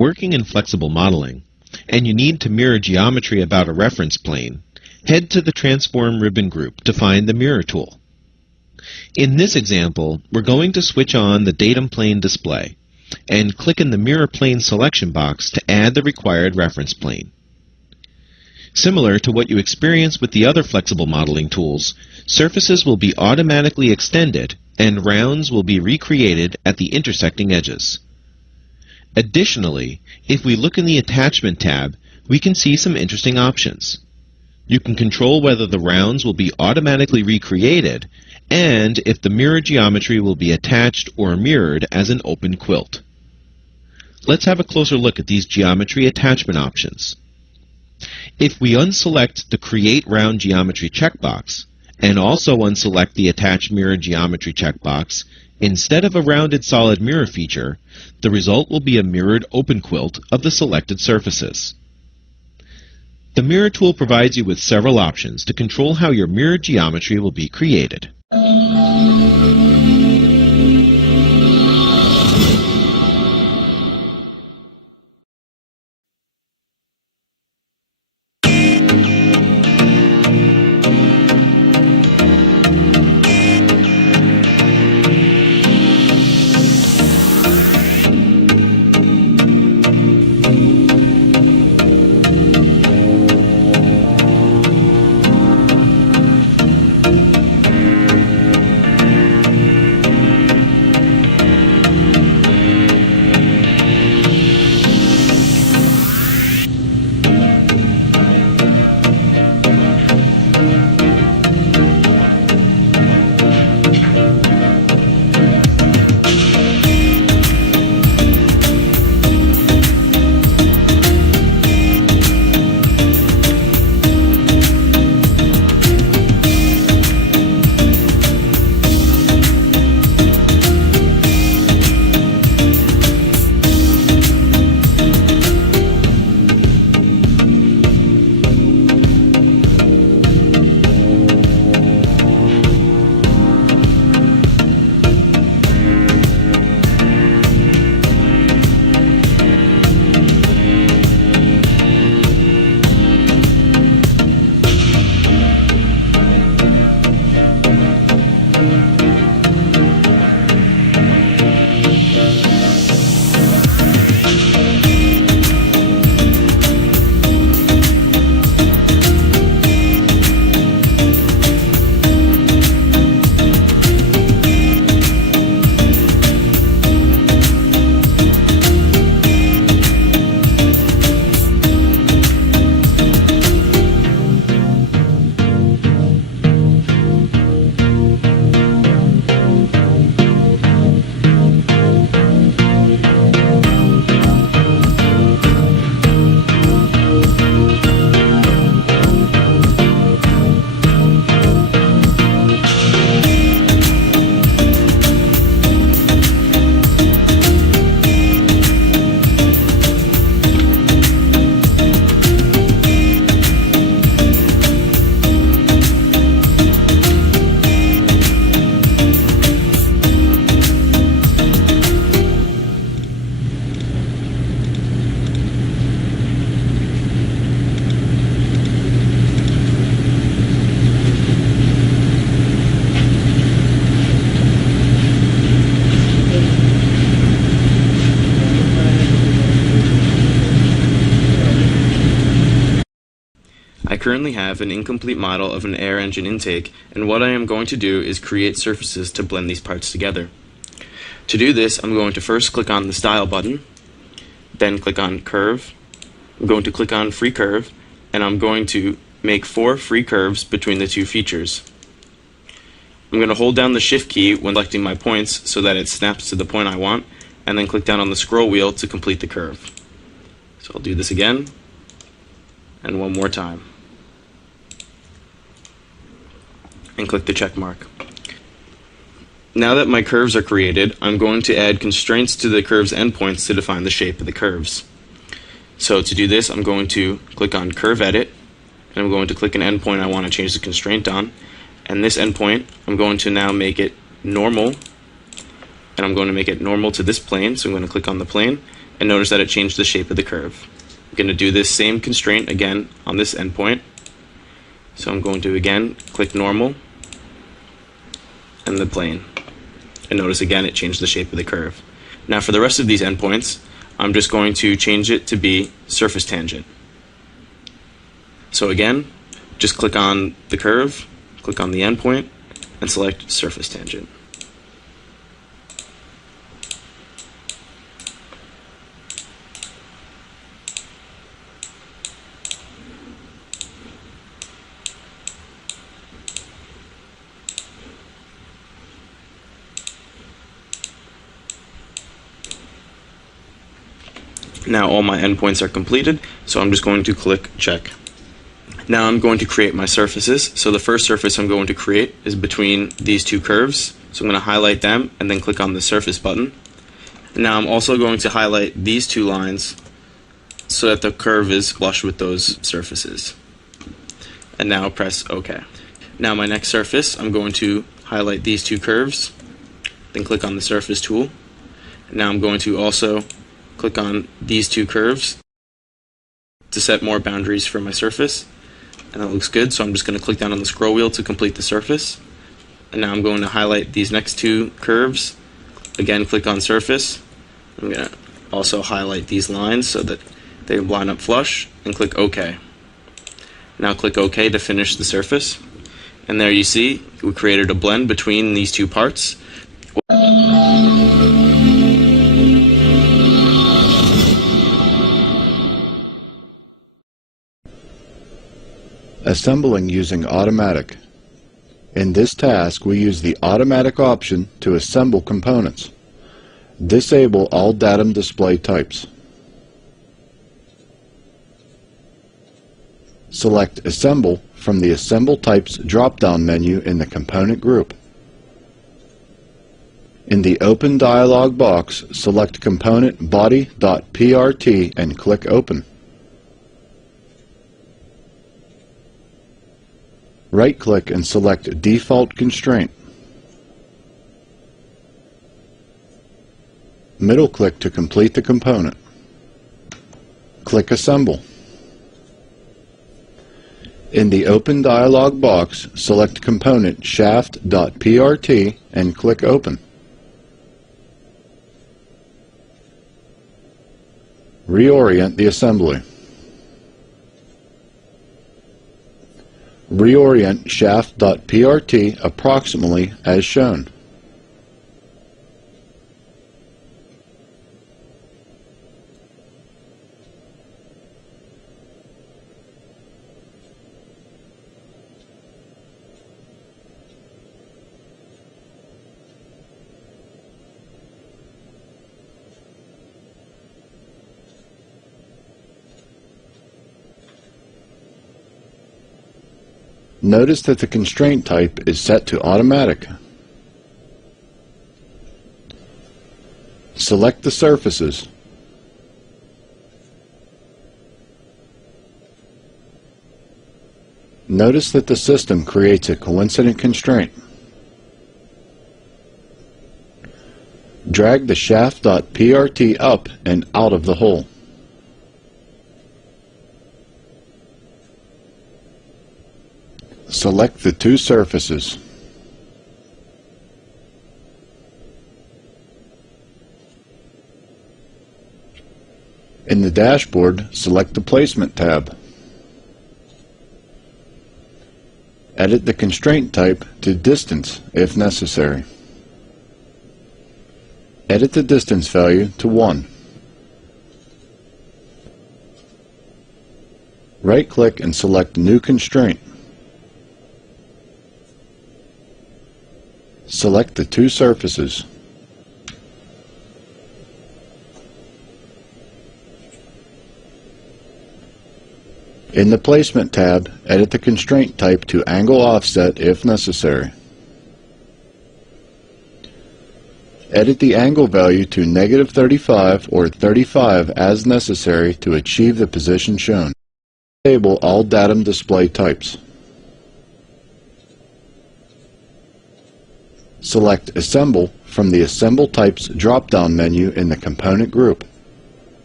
Working in flexible modeling, and you need to mirror geometry about a reference plane, head to the Transform ribbon group to find the Mirror tool. In this example, we're going to switch on the datum plane display and click in the Mirror Plane selection box to add the required reference plane. Similar to what you experience with the other flexible modeling tools, surfaces will be automatically extended and rounds will be recreated at the intersecting edges. Additionally, if we look in the Attachment tab, we can see some interesting options. You can control whether the rounds will be automatically recreated and if the mirror geometry will be attached or mirrored as an open quilt. Let's have a closer look at these geometry attachment options. If we unselect the Create Round Geometry checkbox and also unselect the Attach Mirror Geometry checkbox, instead of a rounded solid mirror feature, the result will be a mirrored open quilt of the selected surfaces. The Mirror tool provides you with several options to control how your mirror geometry will be created. I currently have an incomplete model of an air engine intake, and what I am going to do is create surfaces to blend these parts together. To do this, I'm going to first click on the Style button, then click on Curve. I'm going to click on Free Curve, and I'm going to make 4 free curves between the 2 features. I'm going to hold down the Shift key when selecting my points so that it snaps to the point I want, and then click down on the scroll wheel to complete the curve. So I'll do this again, and one more time. And click the check mark. Now that my curves are created, I'm going to add constraints to the curve's endpoints to define the shape of the curves. So to do this, I'm going to click on Curve Edit, and I'm going to click an endpoint I want to change the constraint on. And this endpoint, I'm going to now make it normal, and I'm going to make it normal to this plane, so I'm going to click on the plane, and notice that it changed the shape of the curve. I'm going to do this same constraint again on this endpoint. So I'm going to again click normal and the plane. And notice again it changed the shape of the curve. Now for the rest of these endpoints, I'm just going to change it to be surface tangent. So again, just click on the curve, click on the endpoint, and select surface tangent. Now all my endpoints are completed, so I'm just going to click check. Now I'm going to create my surfaces. So the first surface I'm going to create is between these two curves. So I'm going to highlight them and then click on the surface button. Now I'm also going to highlight these two lines so that the curve is flush with those surfaces. And now press OK. Now my next surface, I'm going to highlight these two curves, then click on the surface tool. Now I'm going to also click on these two curves to set more boundaries for my surface, and that looks good. So I'm just going to click down on the scroll wheel to complete the surface, and now I'm going to highlight these next two curves, again click on surface. I'm going to also highlight these lines so that they line up flush and click OK. Now click OK to finish the surface, and there you see we created a blend between these two parts. Assembling using automatic. In this task, we use the automatic option to assemble components. Disable all datum display types. Select Assemble from the Assemble Types drop-down menu in the component group. In the Open dialog box, select component body.prt and click Open. Right-click and select Default Constraint. Middle-click to complete the component. Click Assemble. In the Open dialog box, select component shaft.prt and click Open. Reorient the assembly. Reorient shaft.prt approximately as shown. Notice that the constraint type is set to automatic. Select the surfaces. Notice that the system creates a coincident constraint. Drag the shaft.prt up and out of the hole. Select the two surfaces. In the dashboard, select the Placement tab. Edit the constraint type to Distance if necessary. Edit the distance value to 1. Right-click and select New Constraint. Select the two surfaces. In the Placement tab, edit the constraint type to Angle Offset if necessary. Edit the angle value to -35 or 35 as necessary to achieve the position shown. Disable all datum display types. Select Assemble from the Assemble Types drop-down menu in the component group.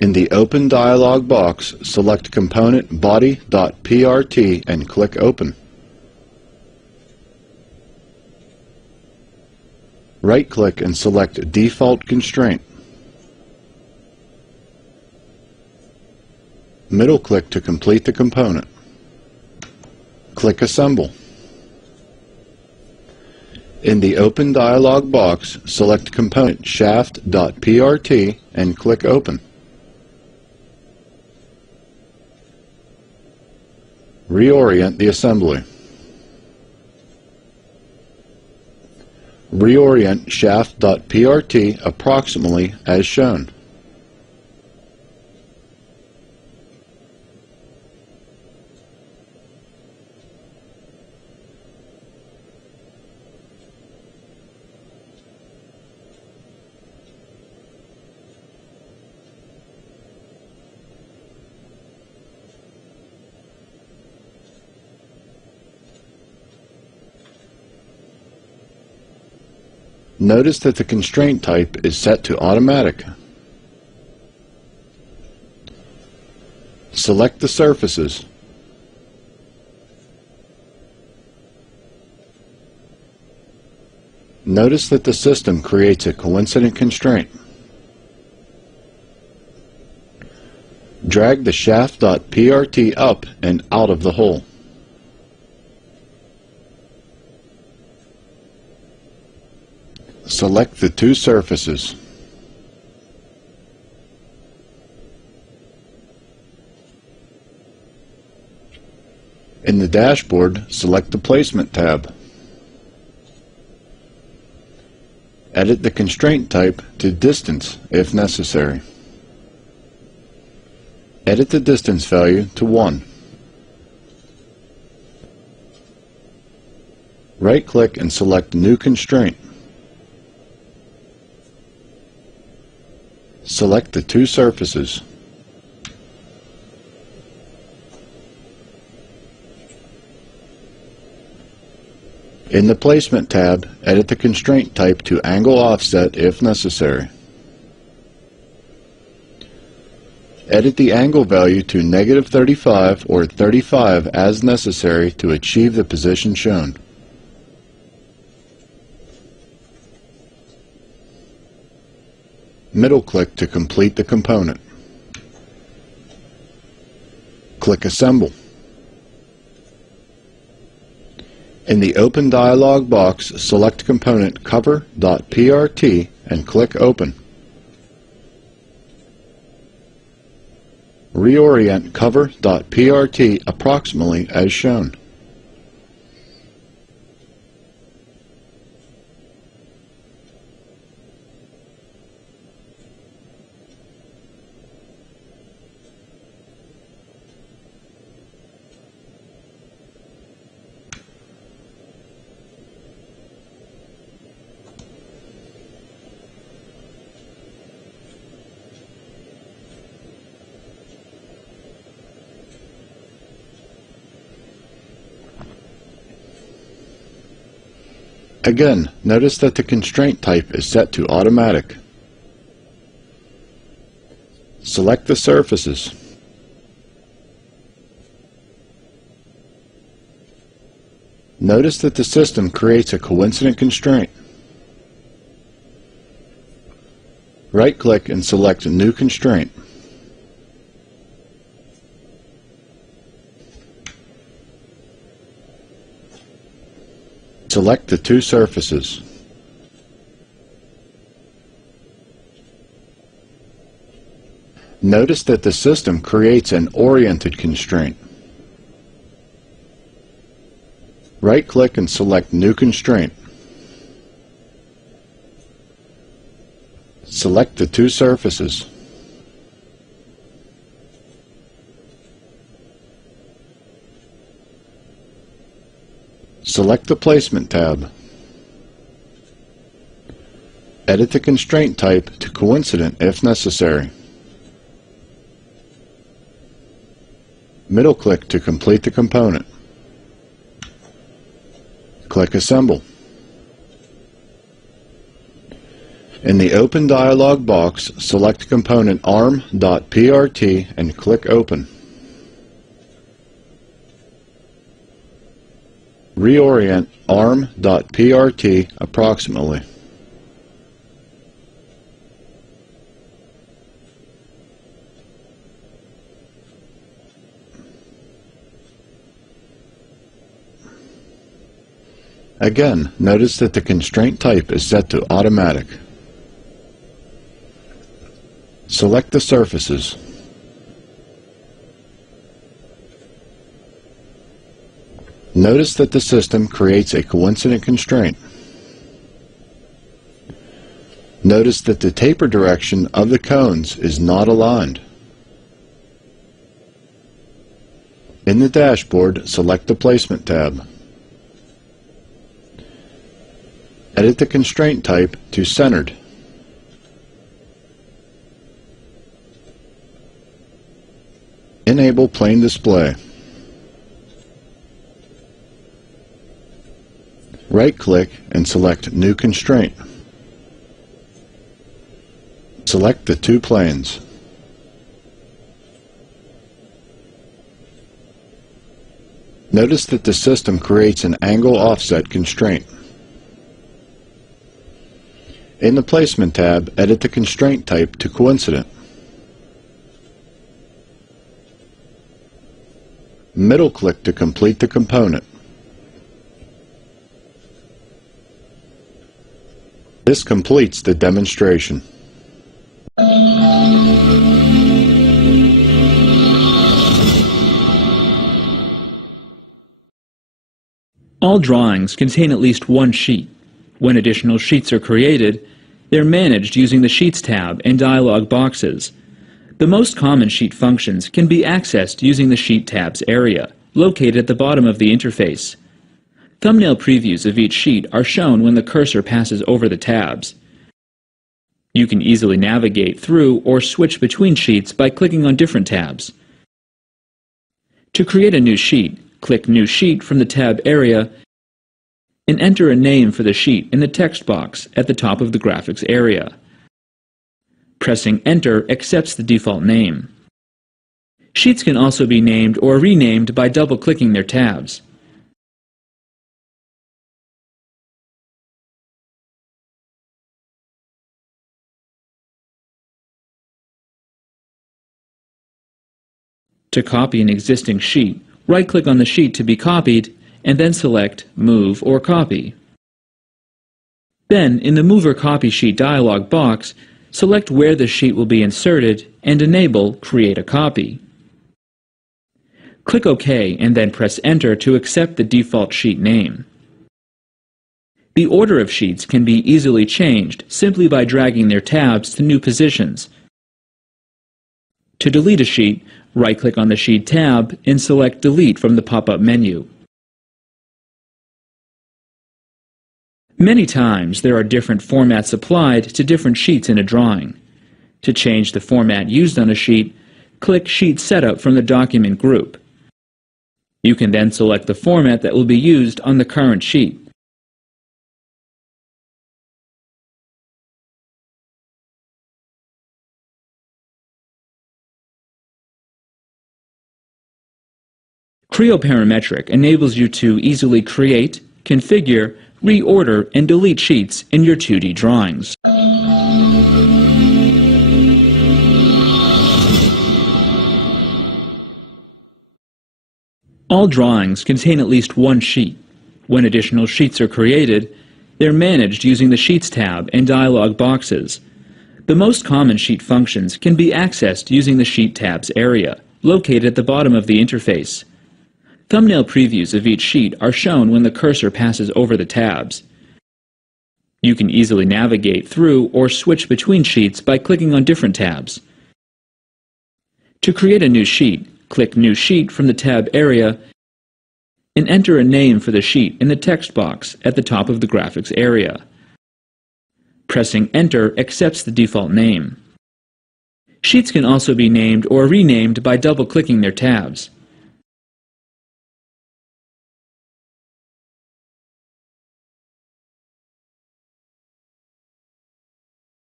In the Open dialog box, select component body.prt and click Open. Right-click and select Default Constraint. Middle-click to complete the component. Click Assemble. In the Open dialog box, select component shaft.prt and click Open. Reorient the assembly. Reorient shaft.prt approximately as shown. Notice that the constraint type is set to automatic. Select the surfaces. Notice that the system creates a coincident constraint. Drag the shaft.prt up and out of the hole. Select the two surfaces. In the dashboard, select the Placement tab. Edit the constraint type to Distance if necessary. Edit the distance value to 1. Right-click and select New Constraint. Select the two surfaces. In the Placement tab, edit the constraint type to Angle Offset if necessary. Edit the angle value to -35 or 35 as necessary to achieve the position shown. Middle-click to complete the component. Click Assemble. In the Open dialog box, select component cover.prt and click Open. Reorient cover.prt approximately as shown. Again, notice that the constraint type is set to automatic. Select the surfaces. Notice that the system creates a coincident constraint. Right-click and select New Constraint. Select the two surfaces. Notice that the system creates an oriented constraint. Right-click and select New Constraint. Select the two surfaces. Select the Placement tab. Edit the constraint type to coincident if necessary. Middle-click to complete the component. Click Assemble. In the Open dialog box, select component arm.prt and click Open. Reorient arm.prt approximately. Again, notice that the constraint type is set to automatic. Select the surfaces. Notice that the system creates a coincident constraint. Notice that the taper direction of the cones is not aligned. In the dashboard, select the Placement tab. Edit the constraint type to Centered. Enable Plane Display. Right-click and select New Constraint. Select the two planes. Notice that the system creates an angle offset constraint. In the Placement tab, edit the constraint type to Coincident. Middle-click to complete the component. This completes the demonstration. All drawings contain at least one sheet. When additional sheets are created, they're managed using the Sheets tab and dialog boxes. The most common sheet functions can be accessed using the Sheet tab's area, located at the bottom of the interface. Thumbnail previews of each sheet are shown when the cursor passes over the tabs. You can easily navigate through or switch between sheets by clicking on different tabs. To create a new sheet, click New Sheet from the tab area and enter a name for the sheet in the text box at the top of the graphics area. Pressing Enter accepts the default name. Sheets can also be named or renamed by double-clicking their tabs. To copy an existing sheet, right-click on the sheet to be copied and then select Move or Copy. Then, in the Move or Copy Sheet dialog box, select where the sheet will be inserted and enable Create a Copy. Click OK and then press Enter to accept the default sheet name. The order of sheets can be easily changed simply by dragging their tabs to new positions. To delete a sheet, right-click on the Sheet tab and select Delete from the pop-up menu. Many times there are different formats applied to different sheets in a drawing. To change the format used on a sheet, click Sheet Setup from the document group. You can then select the format that will be used on the current sheet. Creo Parametric enables you to easily create, configure, reorder, and delete sheets in your 2D drawings. All drawings contain at least one sheet. When additional sheets are created, they're managed using the Sheets tab and dialog boxes. The most common sheet functions can be accessed using the Sheet tab's area, located at the bottom of the interface. Thumbnail previews of each sheet are shown when the cursor passes over the tabs. You can easily navigate through or switch between sheets by clicking on different tabs. To create a new sheet, click New Sheet from the tab area and enter a name for the sheet in the text box at the top of the graphics area. Pressing Enter accepts the default name. Sheets can also be named or renamed by double-clicking their tabs.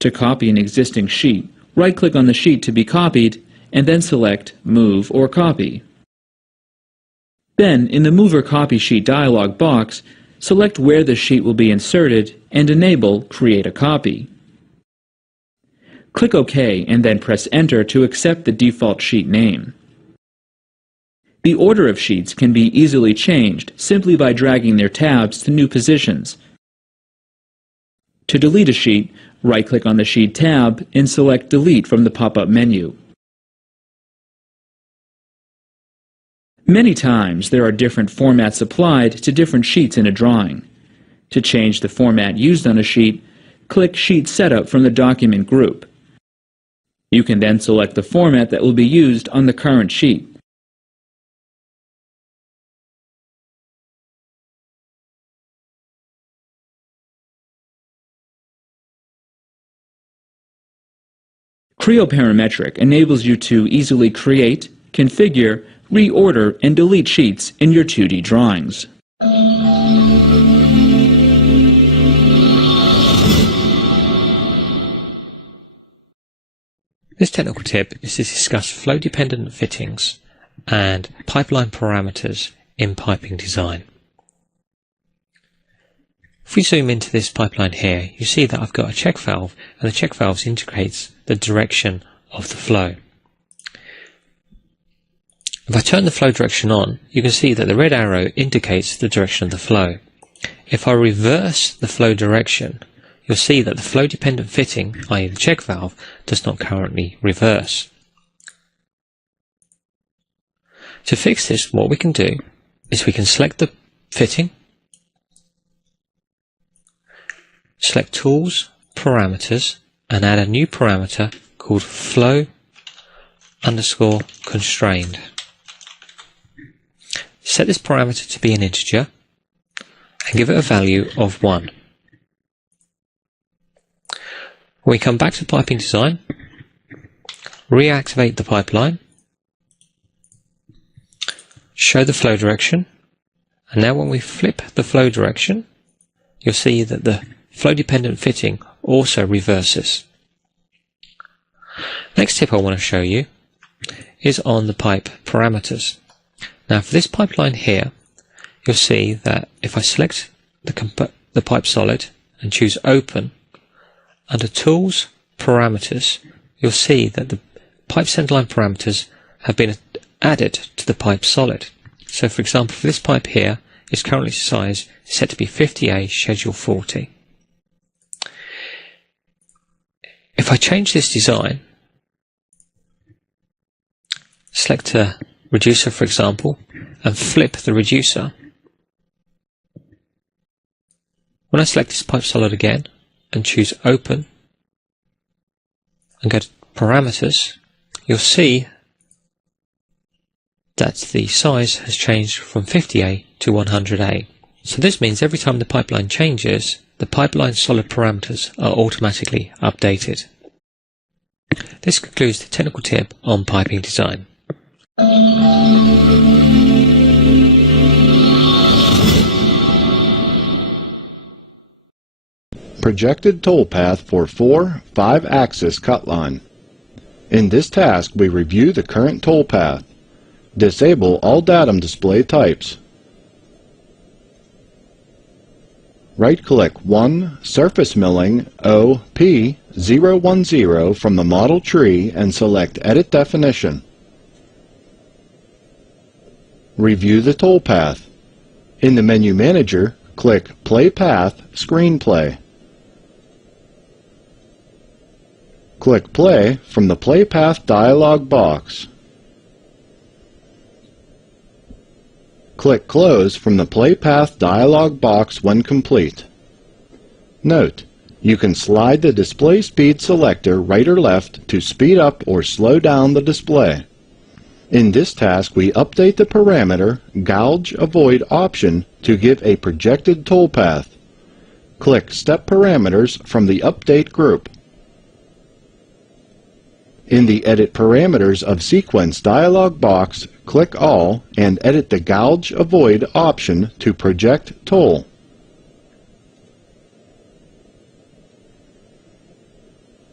To copy an existing sheet, right-click on the sheet to be copied, and then select Move or Copy. Then, in the Move or Copy Sheet dialog box, select where the sheet will be inserted and enable Create a Copy. Click OK and then press Enter to accept the default sheet name. The order of sheets can be easily changed simply by dragging their tabs to new positions. To delete a sheet, right-click on the Sheet tab and select Delete from the pop-up menu. Many times there are different formats applied to different sheets in a drawing. To change the format used on a sheet, click Sheet Setup from the document group. You can then select the format that will be used on the current sheet. Creo Parametric enables you to easily create, configure, reorder, and delete sheets in your 2D drawings. This technical tip is to discuss flow-dependent fittings and pipeline parameters in piping design. If we zoom into this pipeline here, you see that I've got a check valve, and the check valve indicates the direction of the flow. If I turn the flow direction on, you can see that the red arrow indicates the direction of the flow. If I reverse the flow direction, you'll see that the flow-dependent fitting, i.e. the check valve, does not currently reverse. To fix this, what we can do is we can select the fitting, select Tools, Parameters, and add a new parameter called flow_constrained. Set this parameter to be an integer and give it a value of 1. When we come back to piping design, reactivate the pipeline, show the flow direction, and now when we flip the flow direction, you'll see that the flow-dependent fitting also reverses. Next tip I want to show you is on the pipe parameters. Now for this pipeline here, you'll see that if I select the pipe solid and choose Open, under Tools, Parameters, you'll see that the pipe centerline parameters have been added to the pipe solid. So for example, for this pipe here, its currently size is set to be 50A, schedule 40. If I change this design, select a reducer for example, and flip the reducer, when I select this pipe solid again and choose Open and go to Parameters, you'll see that the size has changed from 50A to 100A. So this means every time the pipeline changes, the pipeline solid parameters are automatically updated. This concludes the technical tip on piping design. Projected toolpath for 4 5-axis cut line. In this task, we review the current toolpath. Disable all datum display types. Right-click 1 Surface Milling OP010 from the model tree and select Edit Definition. Review the toolpath. In the menu manager, click Play Path Screenplay. Click Play from the Play Path dialog box. Click Close from the Play Path dialog box when complete. Note: you can slide the display speed selector right or left to speed up or slow down the display. In this task, we update the parameter Gouge Avoid option to give a projected toolpath. Click Step Parameters from the Update group. In the Edit Parameters of Sequence dialog box, click All and edit the Gouge Avoid option to project tool.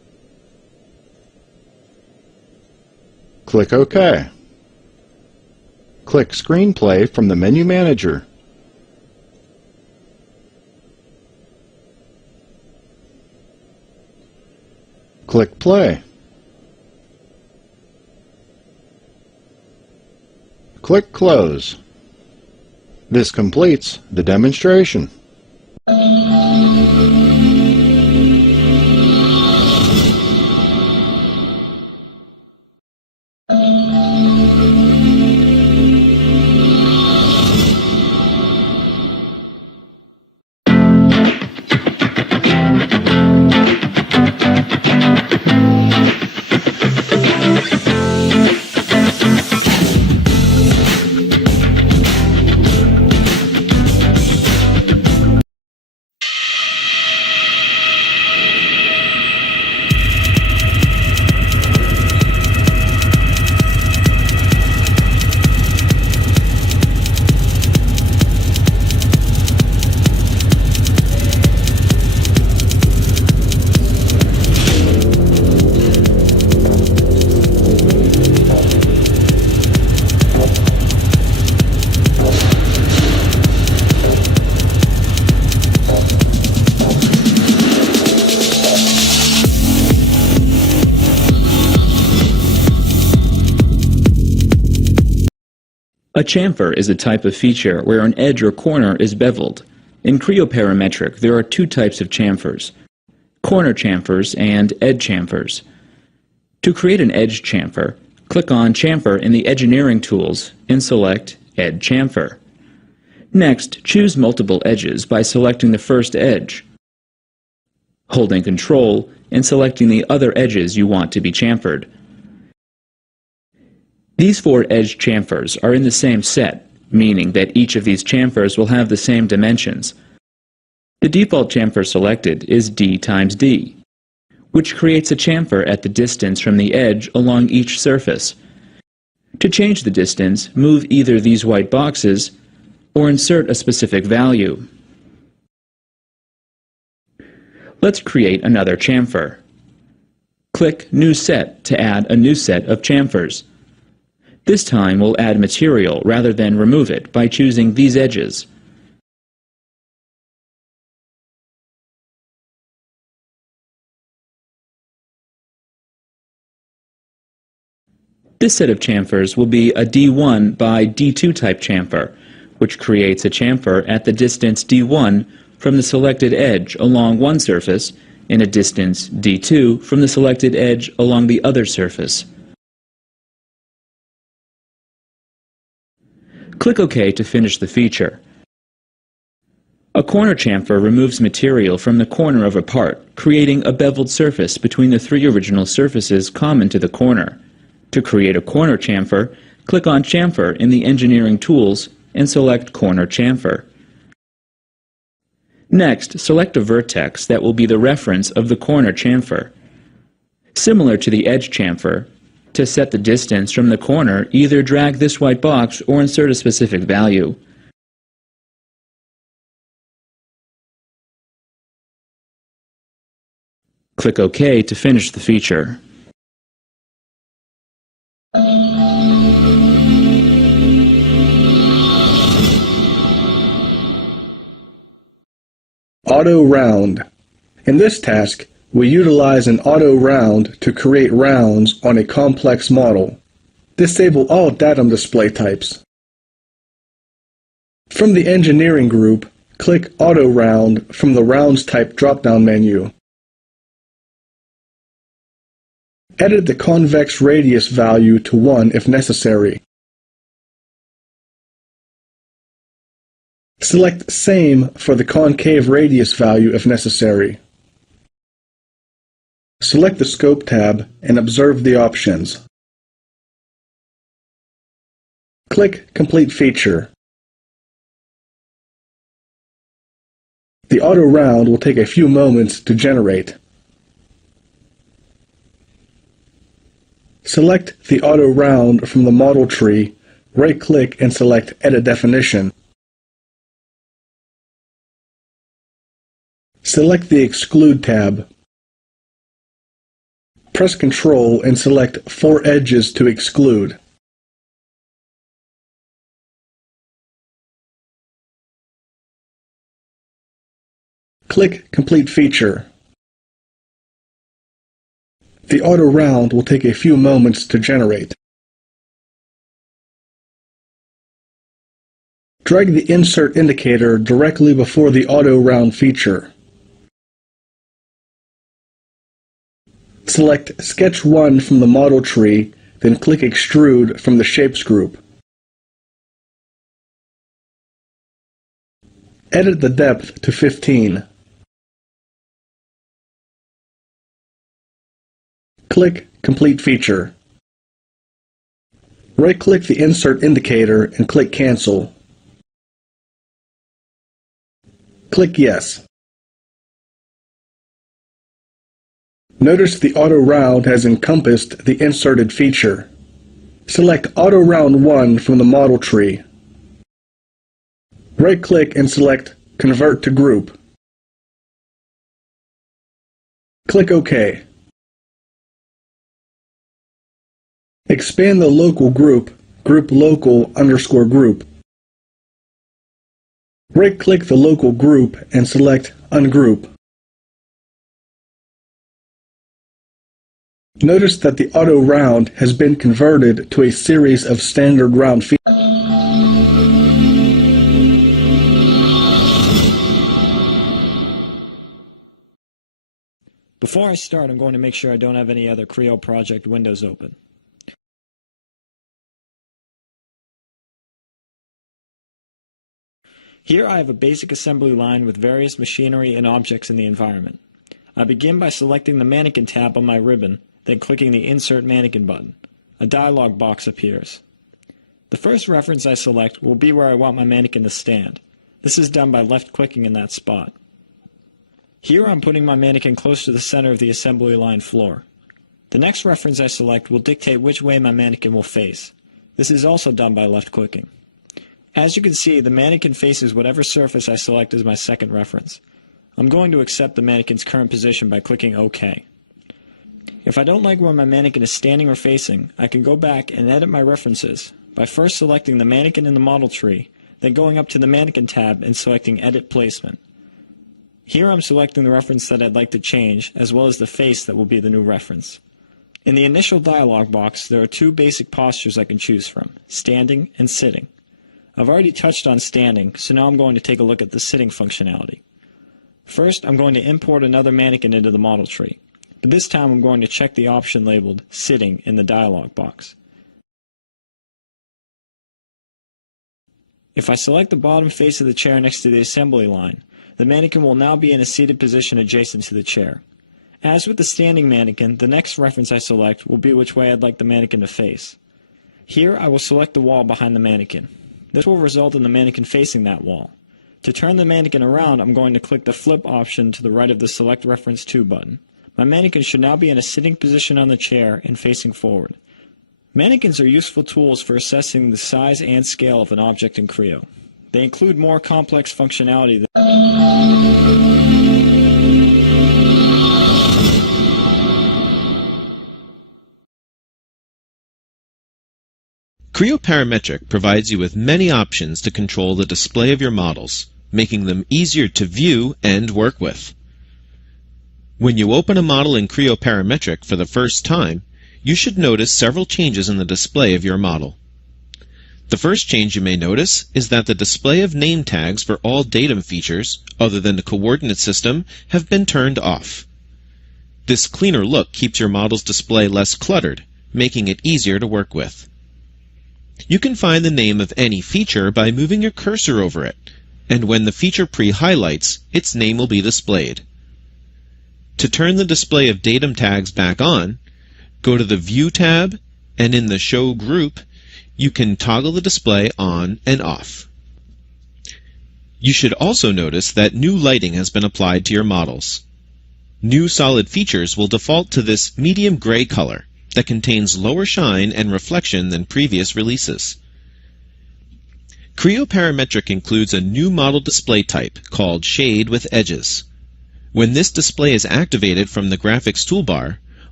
Click OK. Click Screenplay from the Menu Manager. Click Play. Click Close. This completes the demonstration. A chamfer is a type of feature where an edge or corner is beveled. In Creo Parametric, there are two types of chamfers: corner chamfers and edge chamfers. To create an edge chamfer, click on Chamfer in the Engineering tools and select Edge Chamfer. Next, choose multiple edges by selecting the first edge, holding Control and selecting the other edges you want to be chamfered. These four edge chamfers are in the same set, meaning that each of these chamfers will have the same dimensions. The default chamfer selected is D times D, which creates a chamfer at the distance from the edge along each surface. To change the distance, move either these white boxes or insert a specific value. Let's create another chamfer. Click New Set to add a new set of chamfers. This time we'll add material rather than remove it by choosing these edges. This set of chamfers will be a D1 by D2 type chamfer, which creates a chamfer at the distance D1 from the selected edge along one surface and a distance D2 from the selected edge along the other surface. Click OK to finish the feature. A corner chamfer removes material from the corner of a part, creating a beveled surface between the three original surfaces common to the corner. To create a corner chamfer, click on Chamfer in the Engineering tools and select Corner Chamfer. Next, select a vertex that will be the reference of the corner chamfer. Similar to the edge chamfer, to set the distance from the corner, either drag this white box or insert a specific value. Click OK to finish the feature. Auto round. In this task, we utilize an auto round to create rounds on a complex model. Disable all datum display types. From the Engineering group, click Auto Round from the Rounds Type drop-down menu. Edit the convex radius value to 1 if necessary. Select Same for the concave radius value if necessary. Select the Scope tab and observe the options. Click Complete Feature. The auto round will take a few moments to generate. Select the auto round from the model tree, right-click and select Edit Definition. Select the Exclude tab. Press Ctrl and select 4 edges to exclude. Click Complete Feature. The auto round will take a few moments to generate. Drag the insert indicator directly before the auto round feature. Select Sketch 1 from the model tree, then click Extrude from the Shapes group. Edit the depth to 15. Click Complete Feature. Right-click the insert indicator and click Cancel. Click Yes. Notice the auto round has encompassed the inserted feature. Select Auto Round 1 from the model tree. Right-click and select Convert to Group. Click OK. Expand the local group, Group Local _ Group. Right-click the local group and select Ungroup. Notice that the auto round has been converted to a series of standard round features. Before I start, I'm going to make sure I don't have any other Creo project windows open. Here I have a basic assembly line with various machinery and objects in the environment. I begin by selecting the Mannequin tab on my ribbon, then clicking the Insert Mannequin button. A dialog box appears. The first reference I select will be where I want my mannequin to stand. This is done by left-clicking in that spot. Here I'm putting my mannequin close to the center of the assembly line floor. The next reference I select will dictate which way my mannequin will face. This is also done by left-clicking. As you can see, the mannequin faces whatever surface I select as my second reference. I'm going to accept the mannequin's current position by clicking OK. If I don't like where my mannequin is standing or facing, I can go back and edit my references by first selecting the mannequin in the model tree, then going up to the Mannequin tab and selecting Edit Placement. Here I'm selecting the reference that I'd like to change, as well as the face that will be the new reference. In the initial dialog box, there are 2 basic postures I can choose from, standing and sitting. I've already touched on standing, so now I'm going to take a look at the sitting functionality. First, I'm going to import another mannequin into the model tree, but this time I'm going to check the option labeled Sitting in the dialog box. If I select the bottom face of the chair next to the assembly line, the mannequin will now be in a seated position adjacent to the chair. As with the standing mannequin, the next reference I select will be which way I'd like the mannequin to face. Here I will select the wall behind the mannequin. This will result in the mannequin facing that wall. To turn the mannequin around, I'm going to click the flip option to the right of the Select Reference To button. My mannequin should now be in a sitting position on the chair and facing forward. Mannequins are useful tools for assessing the size and scale of an object in Creo. They include more complex functionality than Creo Parametric provides you with many options to control the display of your models, making them easier to view and work with. When you open a model in Creo Parametric for the first time, you should notice several changes in the display of your model. The first change you may notice is that the display of name tags for all datum features, other than the coordinate system, have been turned off. This cleaner look keeps your model's display less cluttered, making it easier to work with. You can find the name of any feature by moving your cursor over it, and when the feature pre-highlights, its name will be displayed. To turn the display of datum tags back on, go to the View tab, and in the Show Group, you can toggle the display on and off. You should also notice that new lighting has been applied to your models. New solid features will default to this medium gray color that contains lower shine and reflection than previous releases. Creo Parametric includes a new model display type called Shade with Edges. When this display is activated from the Graphics toolbar,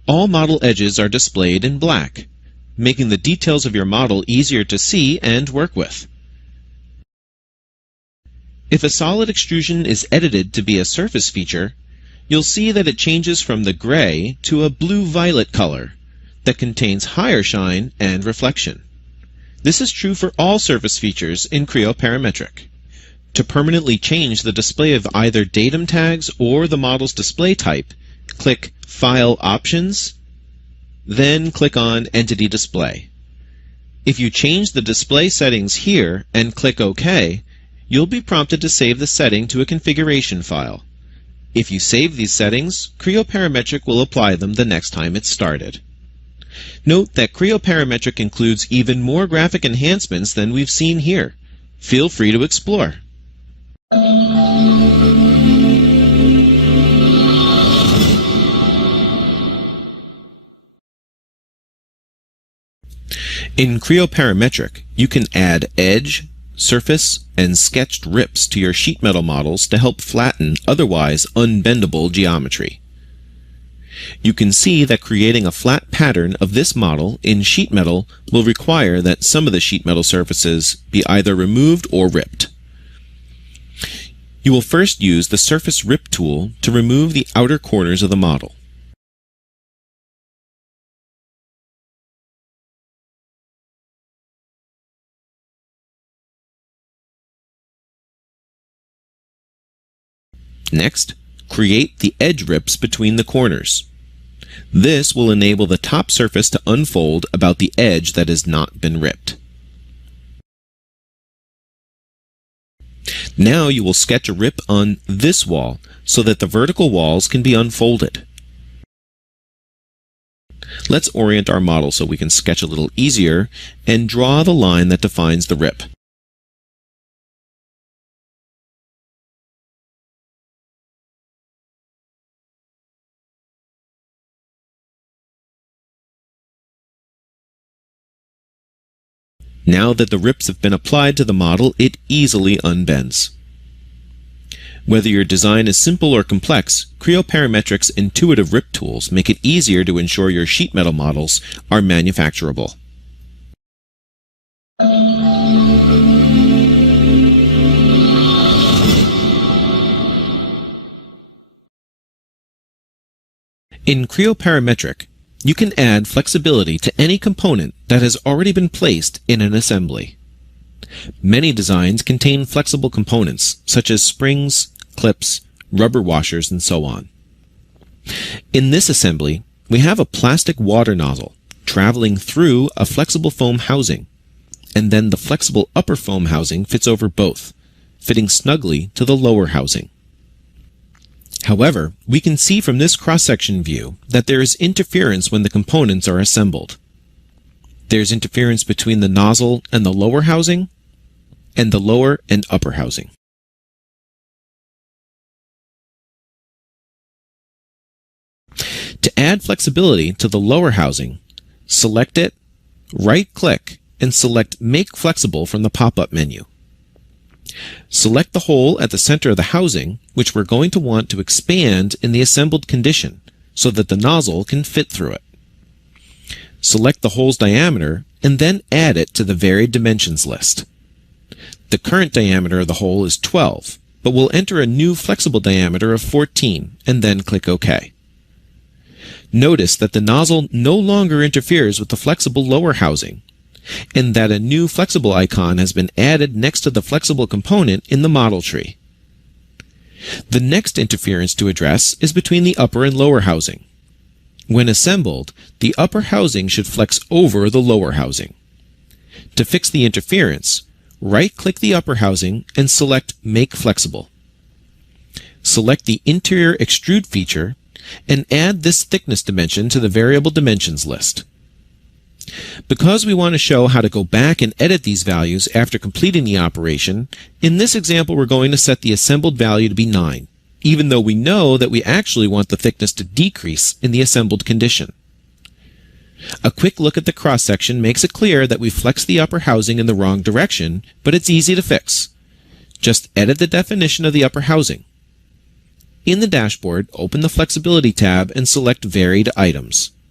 all model edges are displayed in black, making the details of your model easier to see and work with. If a solid extrusion is edited to be a surface feature, you'll see that it changes from the gray to a blue-violet color that contains higher shine and reflection. This is true for all surface features in Creo Parametric. To permanently change the display of either datum tags or the model's display type, click File Options, then click on Entity Display. If you change the display settings here and click OK, you'll be prompted to save the setting to a configuration file. If you save these settings, Creo Parametric will apply them the next time it's started. Note that Creo Parametric includes even more graphic enhancements than we've seen here. Feel free to explore. In Creo Parametric, you can add edge, surface, and sketched rips to your sheet metal models to help flatten otherwise unbendable geometry. You can see that creating a flat pattern of this model in sheet metal will require that some of the sheet metal surfaces be either removed or ripped. You will first use the Surface Rip tool to remove the outer corners of the model. Next, create the edge rips between the corners. This will enable the top surface to unfold about the edge that has not been ripped. Now you will sketch a rip on this wall so that the vertical walls can be unfolded. Let's orient our model so we can sketch a little easier and draw the line that defines the rip. Now that the rips have been applied to the model, it easily unbends. Whether your design is simple or complex, Creo Parametric's intuitive rip tools make it easier to ensure your sheet metal models are manufacturable. In Creo Parametric, you can add flexibility to any component that has already been placed in an assembly. Many designs contain flexible components, such as springs, clips, rubber washers, and so on. In this assembly, we have a plastic water nozzle traveling through a flexible foam housing, and then the flexible upper foam housing fits over both, fitting snugly to the lower housing. However, we can see from this cross-section view that there is interference when the components are assembled. There's interference between the nozzle and the lower housing, and the lower and upper housing. To add flexibility to the lower housing, select it, right-click, and select Make Flexible from the pop-up menu. Select the hole at the center of the housing, which we're going to want to expand in the assembled condition so that the nozzle can fit through it. Select the hole's diameter and then add it to the varied dimensions list. The current diameter of the hole is 12, but we'll enter a new flexible diameter of 14 and then click OK. Notice that the nozzle no longer interferes with the flexible lower housing, and that a new flexible icon has been added next to the flexible component in the model tree. The next interference to address is between the upper and lower housing. When assembled, the upper housing should flex over the lower housing. To fix the interference, right-click the upper housing and select Make Flexible. Select the Interior Extrude feature and add this thickness dimension to the Variable Dimensions list. Because we want to show how to go back and edit these values after completing the operation, in this example we're going to set the assembled value to be 9, even though we know that we actually want the thickness to decrease in the assembled condition. A quick look at the cross-section makes it clear that we flexed the upper housing in the wrong direction, but it's easy to fix. Just edit the definition of the upper housing. In the dashboard, open the Flexibility tab and select Varied Items.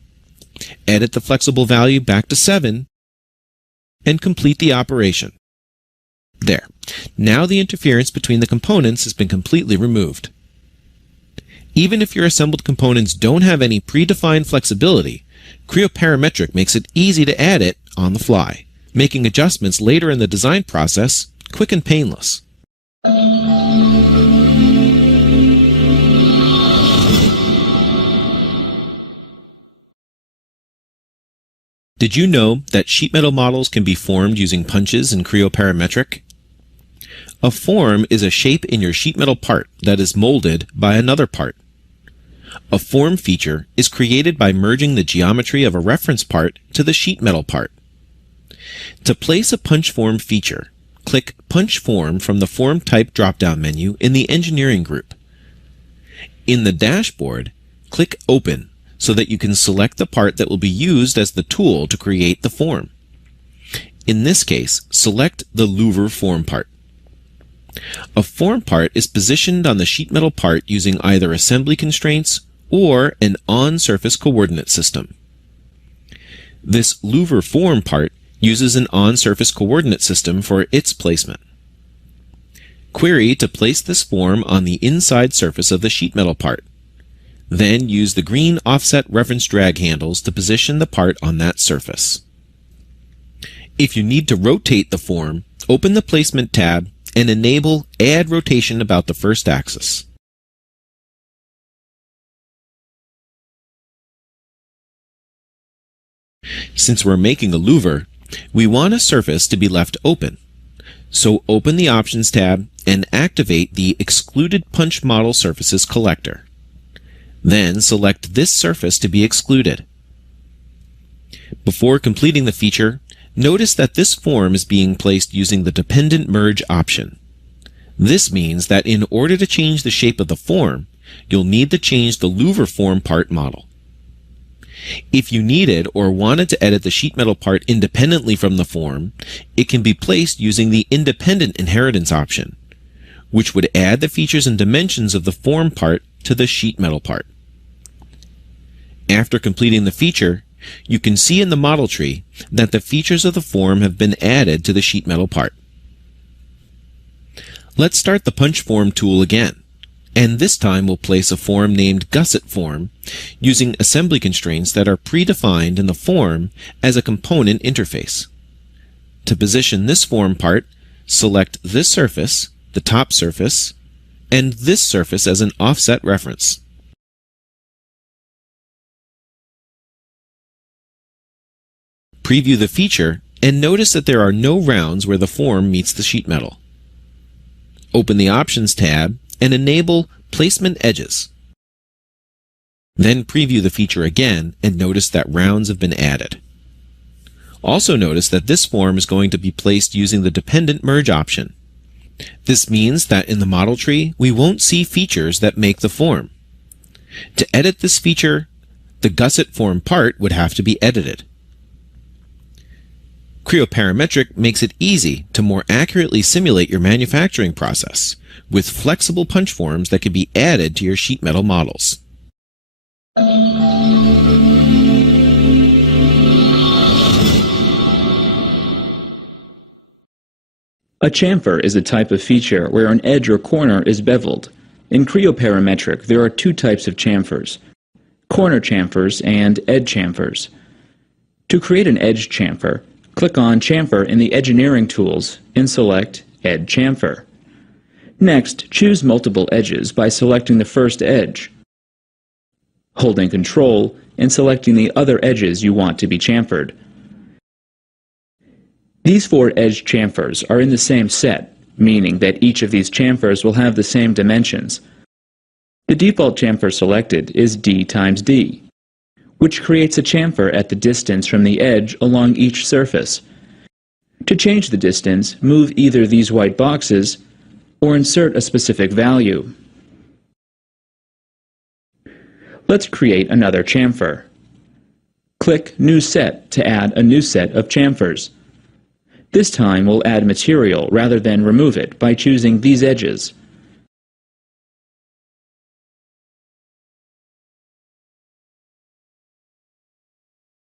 edit the flexible value back to 7, and complete the operation. There. Now the interference between the components has been completely removed. Even if your assembled components don't have any predefined flexibility, Creo Parametric makes it easy to add it on the fly, making adjustments later in the design process quick and painless. Did you know that sheet metal models can be formed using punches in Creo Parametric? A form is a shape in your sheet metal part that is molded by another part. A form feature is created by merging the geometry of a reference part to the sheet metal part. To place a punch form feature, click Punch Form from the Form Type drop-down menu in the Engineering group. In the dashboard, click Open so that you can select the part that will be used as the tool to create the form. In this case, select the louver form part. A form part is positioned on the sheet metal part using either assembly constraints or an on-surface coordinate system. This louver form part uses an on-surface coordinate system for its placement. Query to place this form on the inside surface of the sheet metal part. Then use the green offset reference drag handles to position the part on that surface. If you need to rotate the form, open the Placement tab and enable Add Rotation about the first axis. Since we're making a louver, we want a surface to be left open. So open the Options tab and activate the Excluded Punch Model Surfaces collector. Then select this surface to be excluded. Before completing the feature, notice that this form is being placed using the Dependent Merge option. This means that in order to change the shape of the form, you'll need to change the louver form part model. If you needed or wanted to edit the sheet metal part independently from the form, it can be placed using the Independent Inheritance option, which would add the features and dimensions of the form part to the sheet metal part. After completing the feature, you can see in the model tree that the features of the form have been added to the sheet metal part. Let's start the Punch Form tool again, and this time we'll place a form named Gusset Form using assembly constraints that are predefined in the form as a component interface. To position this form part, select this surface, the top surface, and this surface as an offset reference. Preview the feature and notice that there are no rounds where the form meets the sheet metal. Open the Options tab and enable Placement Edges. Then preview the feature again and notice that rounds have been added. Also notice that this form is going to be placed using the Dependent Merge option. This means that in the model tree, we won't see features that make the form. To edit this feature, the Gusset Form part would have to be edited. Creo Parametric makes it easy to more accurately simulate your manufacturing process with flexible punch forms that can be added to your sheet metal models. A chamfer is a type of feature where an edge or corner is beveled. In Creo Parametric, there are two types of chamfers: corner chamfers and edge chamfers. To create an edge chamfer, click on Chamfer in the Engineering tools and select Edge Chamfer. Next, choose multiple edges by selecting the first edge, holding Control and selecting the other edges you want to be chamfered. These 4 edge chamfers are in the same set, meaning that each of these chamfers will have the same dimensions. The default chamfer selected is D times D, which creates a chamfer at the distance from the edge along each surface. To change the distance, move either these white boxes or insert a specific value. Let's create another chamfer. Click New Set to add a new set of chamfers. This time we'll add material rather than remove it by choosing these edges.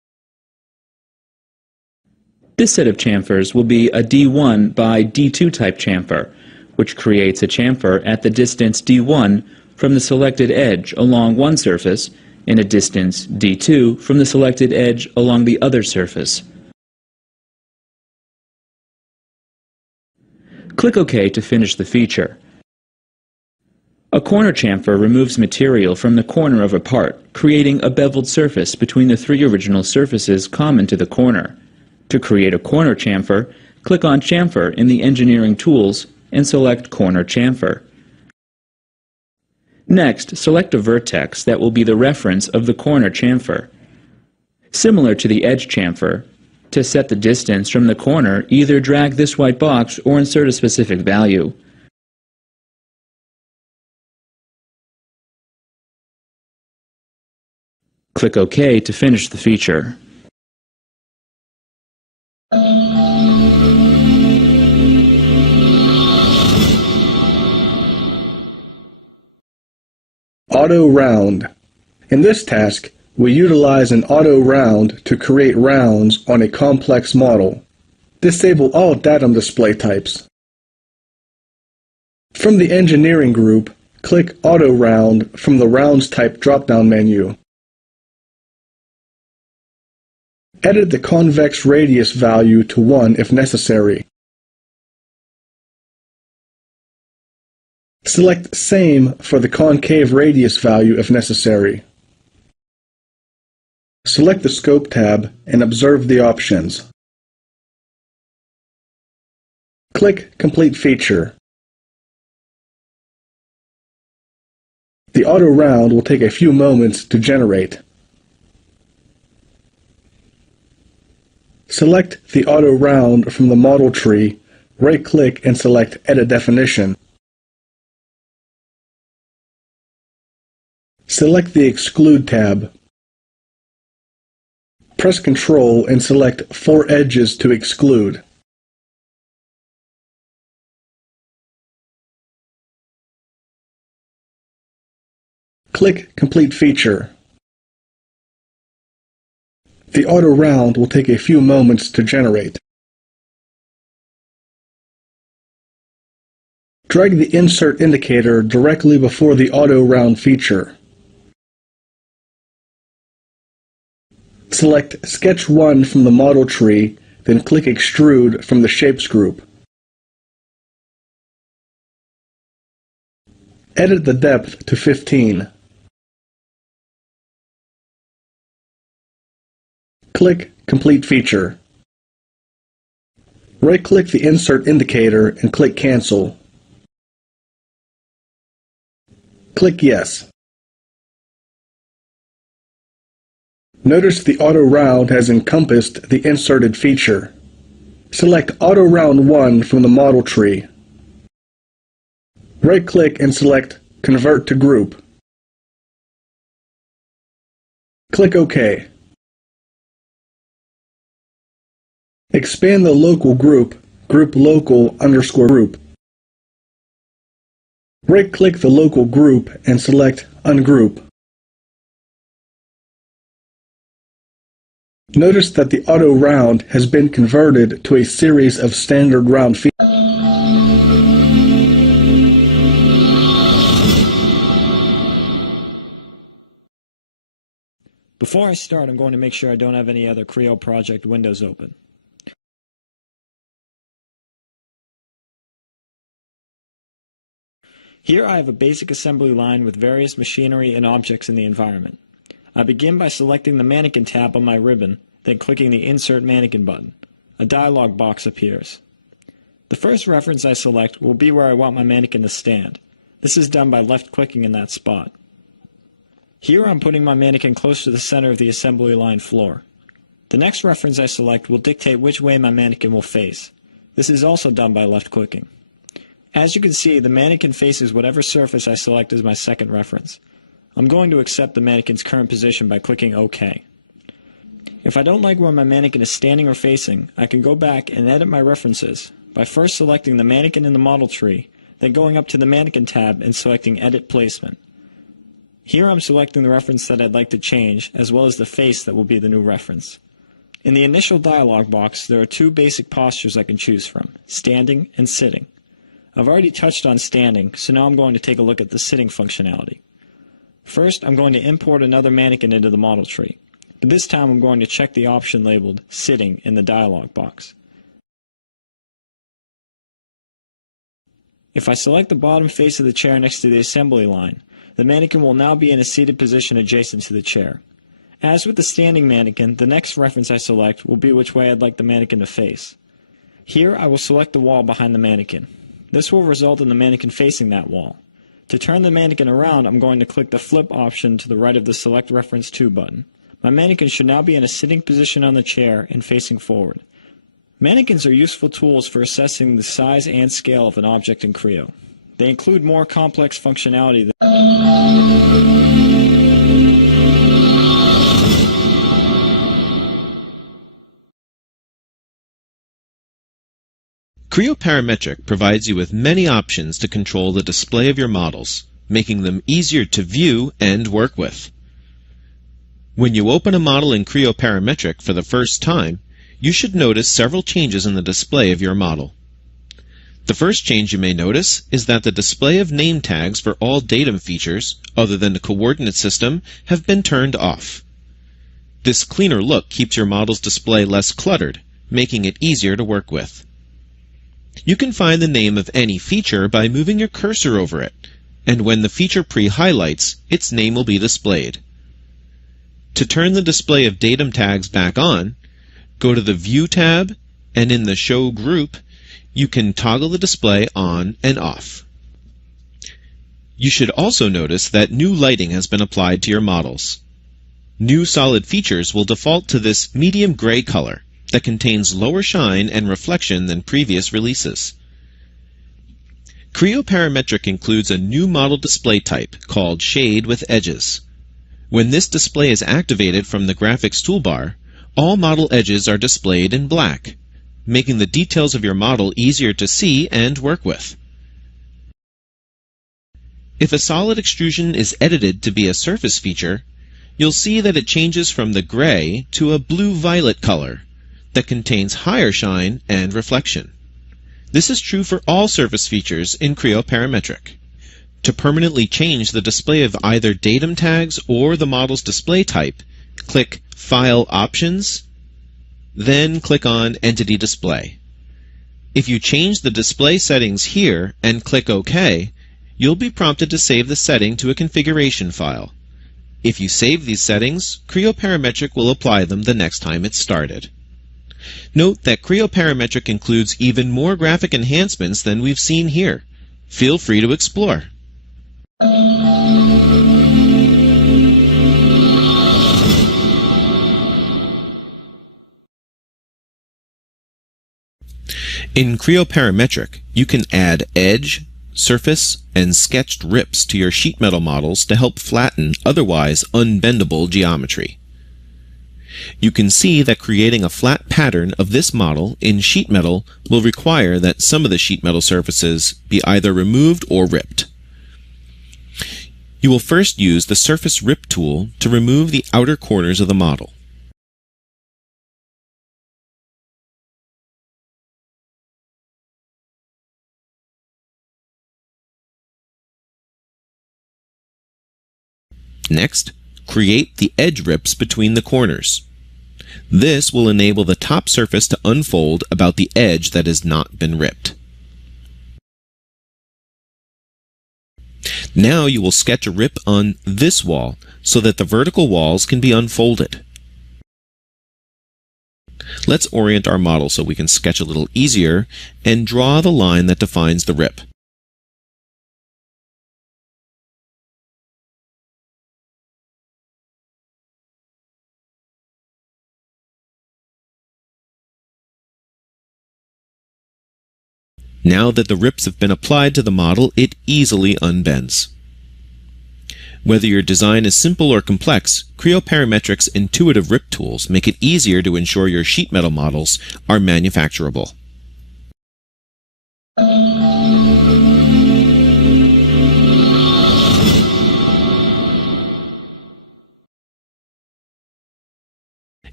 This set of chamfers will be a D1 by D2 type chamfer, which creates a chamfer at the distance D1 from the selected edge along one surface and a distance D2 from the selected edge along the other surface. Click OK to finish the feature. A corner chamfer removes material from the corner of a part, creating a beveled surface between the three original surfaces common to the corner. To create a corner chamfer, click on Chamfer in the Engineering Tools and select Corner Chamfer. Next, select a vertex that will be the reference of the corner chamfer. Similar to the edge chamfer, to set the distance from the corner, either drag this white box or insert a specific value. Click OK to finish the feature. Auto round. In this task, we utilize an auto round to create rounds on a complex model. Disable all datum display types. From the engineering group, click Auto Round from the Rounds Type drop-down menu. Edit the convex radius value to 1 if necessary. Select Same for the concave radius value if necessary. Select the Scope tab and observe the options. Click Complete Feature. The auto round will take a few moments to generate. Select the auto round from the model tree, right-click and select Edit Definition. Select the Exclude tab. Press Ctrl and select 4 edges to exclude. Click Complete Feature. The auto round will take a few moments to generate. Drag the Insert indicator directly before the auto round feature. Select Sketch 1 from the model tree, then click Extrude from the Shapes group. Edit the depth to 15. Click Complete Feature. Right-click the Insert indicator and click Cancel. Click Yes. Notice the auto round has encompassed the inserted feature. Select Auto Round 1 from the model tree. Right-click and select Convert to Group. Click OK. Expand the local group, Group Local _ Group. Right-click the local group and select Ungroup. Notice that the auto round has been converted to a series of standard round features. Before I start, I'm going to make sure I don't have any other Creo project windows open. Here I have a basic assembly line with various machinery and objects in the environment. I begin by selecting the Mannequin tab on my ribbon, then clicking the Insert Mannequin button. A dialog box appears. The first reference I select will be where I want my mannequin to stand. This is done by left-clicking in that spot. Here I'm putting my mannequin close to the center of the assembly line floor. The next reference I select will dictate which way my mannequin will face. This is also done by left-clicking. As you can see, the mannequin faces whatever surface I select as my second reference. I'm going to accept the mannequin's current position by clicking OK. If I don't like where my mannequin is standing or facing, I can go back and edit my references by first selecting the mannequin in the model tree, then going up to the Mannequin tab and selecting Edit Placement. Here I'm selecting the reference that I'd like to change, as well as the face that will be the new reference. In the initial dialog box, there are two basic postures I can choose from, standing and sitting. I've already touched on standing, so now I'm going to take a look at the sitting functionality. First, I'm going to import another mannequin into the model tree, but this time I'm going to check the option labeled Sitting in the dialog box. If I select the bottom face of the chair next to the assembly line, the mannequin will now be in a seated position adjacent to the chair. As with the standing mannequin, the next reference I select will be which way I'd like the mannequin to face. Here I will select the wall behind the mannequin. This will result in the mannequin facing that wall. To turn the mannequin around, I'm going to click the flip option to the right of the Select Reference To button. My mannequin should now be in a sitting position on the chair and facing forward. Mannequins are useful tools for assessing the size and scale of an object in Creo. They include more complex functionality than Creo Parametric provides you with many options to control the display of your models, making them easier to view and work with. When you open a model in Creo Parametric for the first time, you should notice several changes in the display of your model. The first change you may notice is that the display of name tags for all datum features, other than the coordinate system, have been turned off. This cleaner look keeps your model's display less cluttered, making it easier to work with. You can find the name of any feature by moving your cursor over it, and when the feature pre-highlights, its name will be displayed. To turn the display of datum tags back on, go to the View tab, and in the Show Group, you can toggle the display on and off. You should also notice that new lighting has been applied to your models. New solid features will default to this medium gray color that contains lower shine and reflection than previous releases. Creo Parametric includes a new model display type called Shade with Edges. When this display is activated from the Graphics toolbar, all model edges are displayed in black, making the details of your model easier to see and work with. If a solid extrusion is edited to be a surface feature, you'll see that it changes from the gray to a blue-violet color that contains higher shine and reflection. This is true for all surface features in Creo Parametric. To permanently change the display of either datum tags or the model's display type, click File Options, then click on Entity Display. If you change the display settings here and click OK, you'll be prompted to save the setting to a configuration file. If you save these settings, Creo Parametric will apply them the next time it's started. Note that Creo Parametric includes even more graphic enhancements than we've seen here. Feel free to explore. In Creo Parametric, you can add edge, surface, and sketched rips to your sheet metal models to help flatten otherwise unbendable geometry. You can see that creating a flat pattern of this model in sheet metal will require that some of the sheet metal surfaces be either removed or ripped. You will first use the Surface Rip tool to remove the outer corners of the model. Next, create the edge rips between the corners. This will enable the top surface to unfold about the edge that has not been ripped. Now you will sketch a rip on this wall so that the vertical walls can be unfolded. Let's orient our model so we can sketch a little easier and draw the line that defines the rip. Now that the rips have been applied to the model, it easily unbends. Whether your design is simple or complex, Creo Parametric's intuitive rip tools make it easier to ensure your sheet metal models are manufacturable.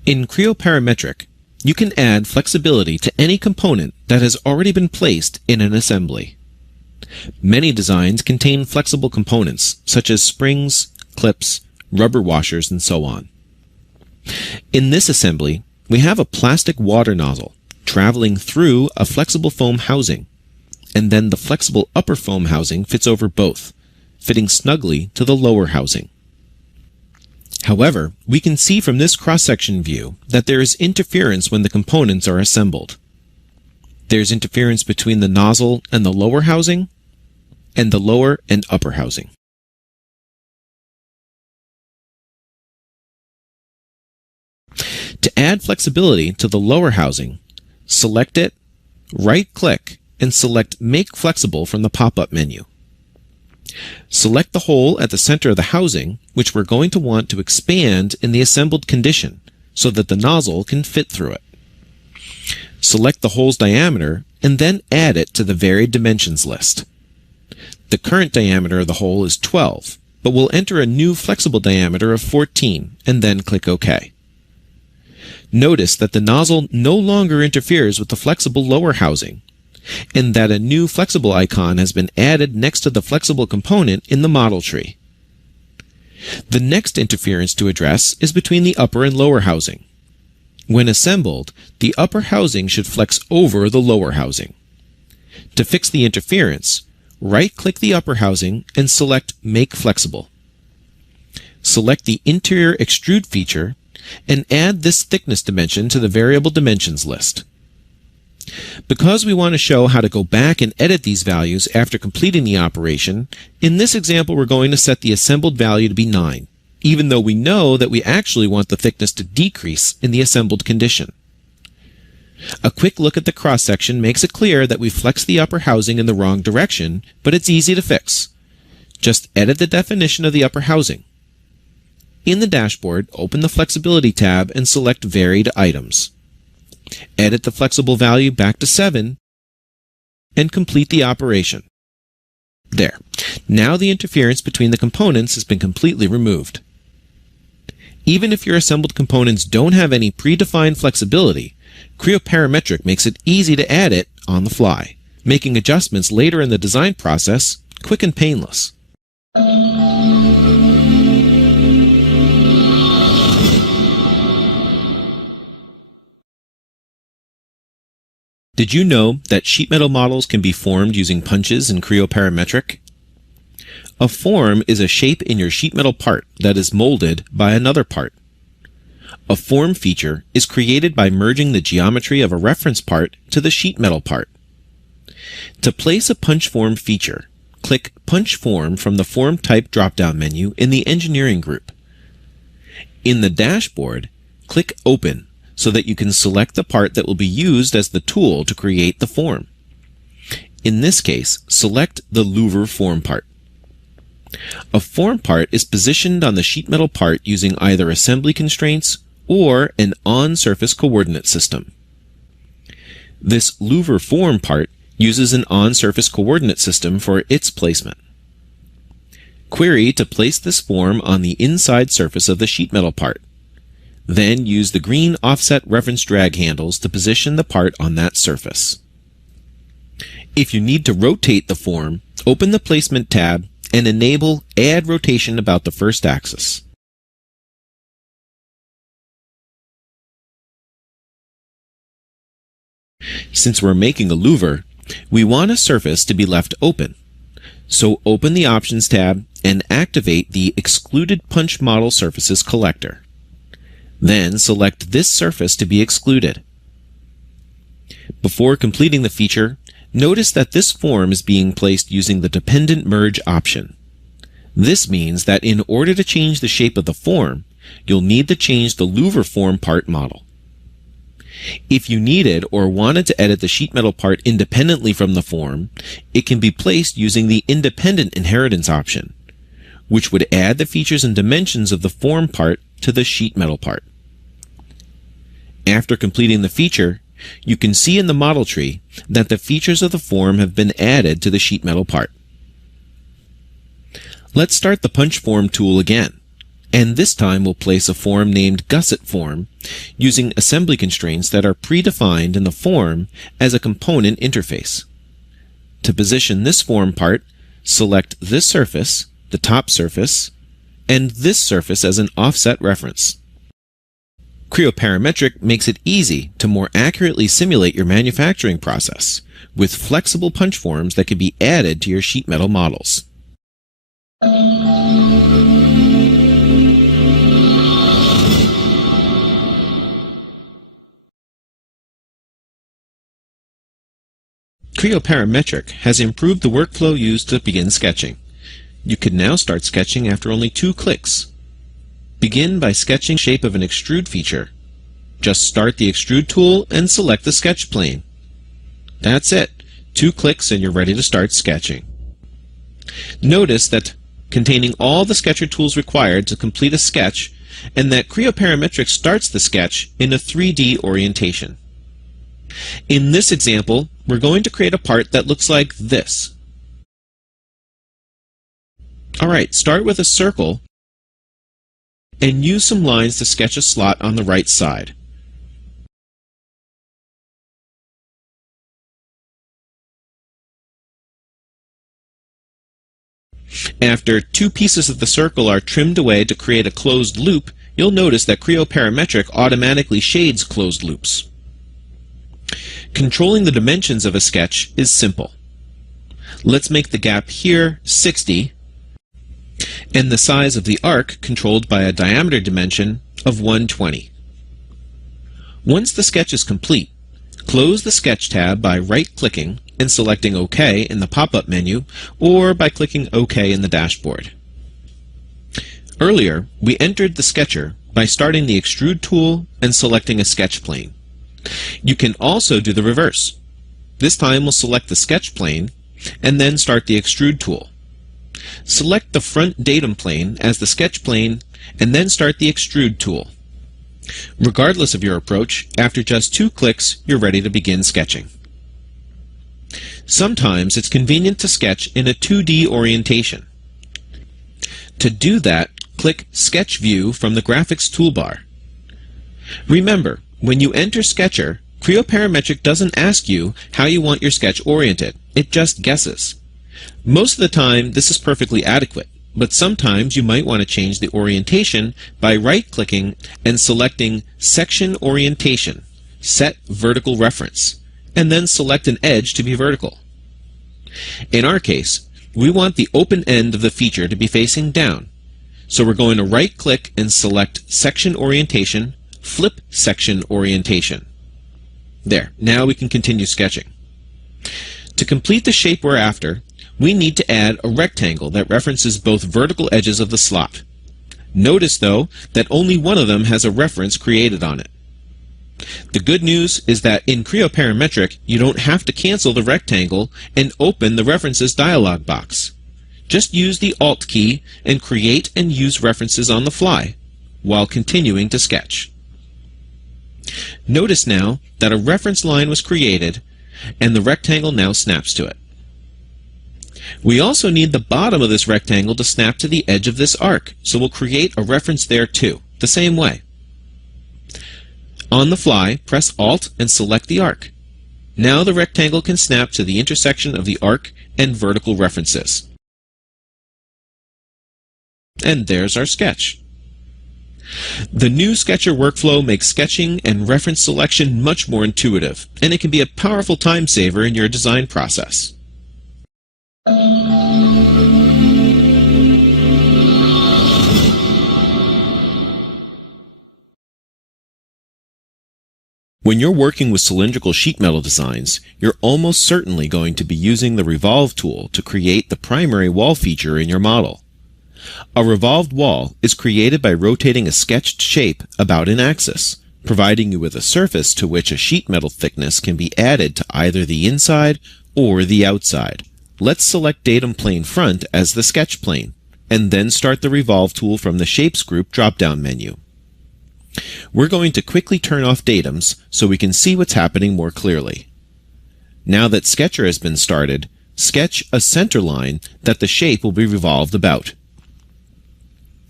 In Creo Parametric, you can add flexibility to any component that has already been placed in an assembly. Many designs contain flexible components, such as springs, clips, rubber washers, and so on. In this assembly, we have a plastic water nozzle traveling through a flexible foam housing, and then the flexible upper foam housing fits over both, fitting snugly to the lower housing. However, we can see from this cross-section view that there is interference when the components are assembled. There's interference between the nozzle and the lower housing, and the lower and upper housing. To add flexibility to the lower housing, select it, right-click, and select Make Flexible from the pop-up menu. Select the hole at the center of the housing, which we're going to want to expand in the assembled condition so that the nozzle can fit through it. Select the hole's diameter and then add it to the varied dimensions list. The current diameter of the hole is 12, but we'll enter a new flexible diameter of 14 and then click OK. Notice that the nozzle no longer interferes with the flexible lower housing, and that a new flexible icon has been added next to the flexible component in the model tree. The next interference to address is between the upper and lower housing. When assembled, the upper housing should flex over the lower housing. To fix the interference, right-click the upper housing and select Make Flexible. Select the Interior Extrude feature and add this thickness dimension to the Variable Dimensions list. Because we want to show how to go back and edit these values after completing the operation, in this example we're going to set the assembled value to be 9, even though we know that we actually want the thickness to decrease in the assembled condition. A quick look at the cross-section makes it clear that we flexed the upper housing in the wrong direction, but it's easy to fix. Just edit the definition of the upper housing. In the dashboard, open the Flexibility tab and select Varied Items. Edit the flexible value back to 7 and complete the operation. There. Now the interference between the components has been completely removed. Even if your assembled components don't have any predefined flexibility, Creo Parametric makes it easy to add it on the fly, making adjustments later in the design process quick and painless. Did you know that sheet metal models can be formed using punches in Creo Parametric? A form is a shape in your sheet metal part that is molded by another part. A form feature is created by merging the geometry of a reference part to the sheet metal part. To place a punch form feature, click Punch Form from the Form Type drop-down menu in the Engineering group. In the dashboard, click Open so that you can select the part that will be used as the tool to create the form. In this case, select the louver form part. A form part is positioned on the sheet metal part using either assembly constraints or an on-surface coordinate system. This louver form part uses an on-surface coordinate system for its placement. Query to place this form on the inside surface of the sheet metal part. Then use the green offset reference drag handles to position the part on that surface. If you need to rotate the form, open the Placement tab and enable Add Rotation about the first axis. Since we're making a louver, we want a surface to be left open. So open the Options tab and activate the Excluded Punch Model Surfaces collector. Then select this surface to be excluded. Before completing the feature, notice that this form is being placed using the Dependent Merge option. This means that in order to change the shape of the form, you'll need to change the louver form part model. If you needed or wanted to edit the sheet metal part independently from the form, it can be placed using the Independent Inheritance option, which would add the features and dimensions of the form part to the sheet metal part. After completing the feature, you can see in the model tree that the features of the form have been added to the sheet metal part. Let's start the Punch Form tool again and this time we'll place a form named gusset form using assembly constraints that are predefined in the form as a component interface. To position this form part, select this surface, the top surface, and this surface as an offset reference. Creo Parametric makes it easy to more accurately simulate your manufacturing process with flexible punch forms that can be added to your sheet metal models. Creo Parametric has improved the workflow used to begin sketching. You can now start sketching after only 2 clicks. Begin by sketching the shape of an extrude feature. Just start the extrude tool and select the sketch plane. That's it. 2 clicks and you're ready to start sketching. Notice that containing all the sketcher tools required to complete a sketch, and that Creo Parametric starts the sketch in a 3D orientation. In this example, we're going to create a part that looks like this. Alright, start with a circle and use some lines to sketch a slot on the right side. After 2 pieces of the circle are trimmed away to create a closed loop, you'll notice that Creo Parametric automatically shades closed loops. Controlling the dimensions of a sketch is simple. Let's make the gap here 60 and the size of the arc controlled by a diameter dimension of 120. Once the sketch is complete, close the Sketch tab by right-clicking and selecting OK in the pop-up menu, or by clicking OK in the dashboard. Earlier, we entered the sketcher by starting the Extrude tool and selecting a sketch plane. You can also do the reverse. This time we'll select the sketch plane and then start the Extrude tool. Select the front datum plane as the sketch plane and then start the Extrude tool. Regardless of your approach, after just 2 clicks, you're ready to begin sketching. Sometimes it's convenient to sketch in a 2D orientation. To do that, click Sketch View from the Graphics toolbar. Remember, when you enter Sketcher, Creo Parametric doesn't ask you how you want your sketch oriented. It just guesses. Most of the time, this is perfectly adequate, but sometimes you might want to change the orientation by right-clicking and selecting Section Orientation, Set Vertical Reference, and then select an edge to be vertical. In our case, we want the open end of the feature to be facing down, so we're going to right-click and select Section Orientation, Flip Section Orientation. There, now we can continue sketching. To complete the shape we're after, we need to add a rectangle that references both vertical edges of the slot. Notice, though, that only one of them has a reference created on it. The good news is that in Creo Parametric, you don't have to cancel the rectangle and open the References dialog box. Just use the Alt key and create and use references on the fly, while continuing to sketch. Notice now that a reference line was created, and the rectangle now snaps to it. We also need the bottom of this rectangle to snap to the edge of this arc, so we'll create a reference there too, the same way. On the fly, press Alt and select the arc. Now the rectangle can snap to the intersection of the arc and vertical references. And there's our sketch. The new Sketcher workflow makes sketching and reference selection much more intuitive, and it can be a powerful time saver in your design process. When you're working with cylindrical sheet metal designs, you're almost certainly going to be using the Revolve tool to create the primary wall feature in your model. A revolved wall is created by rotating a sketched shape about an axis, providing you with a surface to which a sheet metal thickness can be added to either the inside or the outside. Let's select Datum Plane Front as the sketch plane, and then start the Revolve tool from the Shapes group drop-down menu. We're going to quickly turn off datums so we can see what's happening more clearly. Now that Sketcher has been started, sketch a center line that the shape will be revolved about.